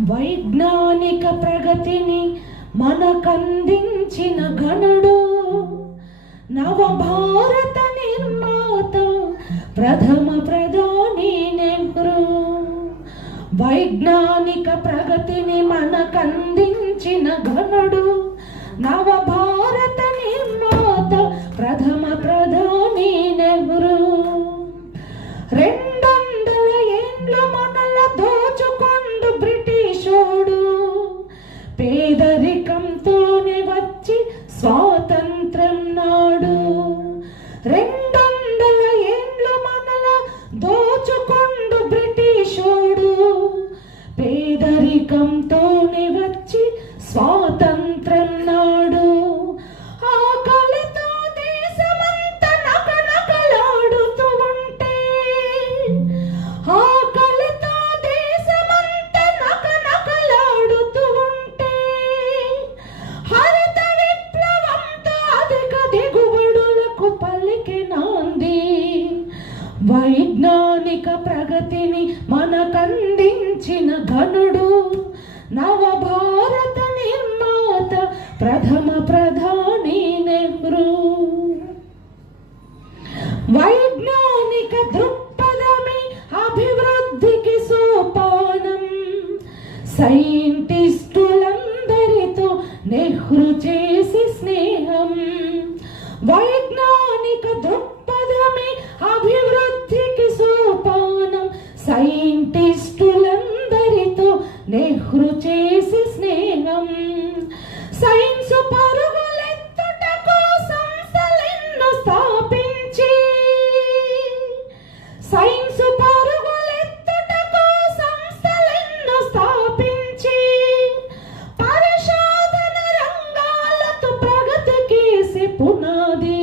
వైజ్ఞానిక ప్రగతిని మనకందించిన గణుడు నవ భారత నిర్మాత ప్రథమ ప్రధాని నెహ్రూ. వైజ్ఞానిక ప్రగతిని మనకందించిన గణుడు నవ భారత నిర్మాత ప్రథమ ప్రధాని నెహ్రూ. పేదరికంతోనే వచ్చి స్వాతంత్రం నాడు ఆకలితో దేశమంతా నకనకలాడుతూ ఉంటే ఆకలితో దేశమంతా నకనకలాడుతూ ఉంటే హరిత విప్లవంతో అధిక దిగుబడులకు పలికినాంది వైజ్ఞానిక ప్రగతిని మనకందించిన ఘనుడు నవ భారత నిర్మాత ప్రథమ ప్రధాని నెహ్రూ. వైజ్ఞానిక దృక్పథమే అభివృద్ధికి సోపానం. సైంటిస్టులందరితో నెహ్రూ చేసి స్నేహం. వైజ్ఞానిక దృక్పథమే పునాది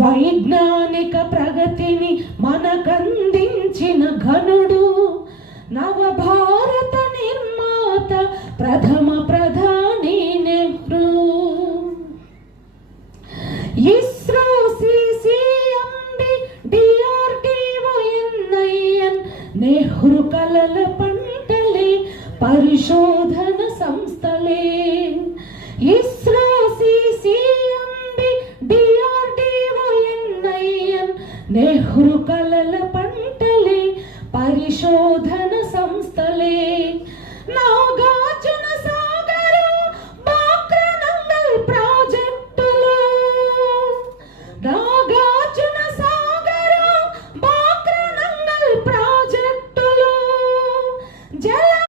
వైజ్ఞానిక ప్రగతిని మనకందించిన ఘనుడు నవ భారత నిర్మాత ప్రథమ ప్రధాని Nehru. ISRO CCMB DRDO NIN Nehru కలల పంటలే పరిశోధన నెహ్రు కళల పంటలే పరిశోధన సంస్థలే.